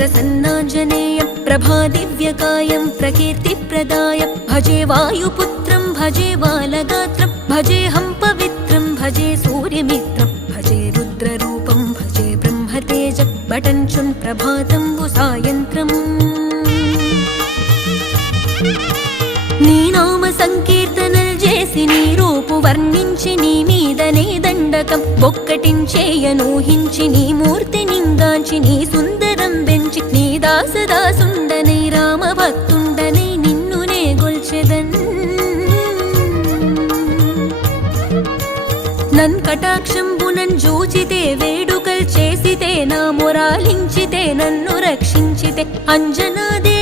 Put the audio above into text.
प्रसन्नाञ्जनेयं प्रभादिव्यकायं प्रकीर्तिप्रदाय भजे वायुपुत्रं भजे बालगात्रं भजेऽहं पवित्रं भजे सूर्यमित्रं भजे रुद्ररूपं भजे ब्रह्मतेज बटञ्चुन् प्रभातं सायन्त्रम् నీ నామ సంకీర్తనలు చేసి నీ రూపు వర్ణించి నీ మీదనే దండకం ఒక్కటించేయనూహించి నీ మూర్తి నింగాంచి నీ సుందరం పెంచి నీ దాసదాసుండనై రామభక్తుండనై నిన్నునే గొల్చెదన్ నన్ కటాక్షంబునన్ జూచితే వేడుకల్ చేసితే నా మొరాలించితే నన్ను రక్షించితే అంజనాదే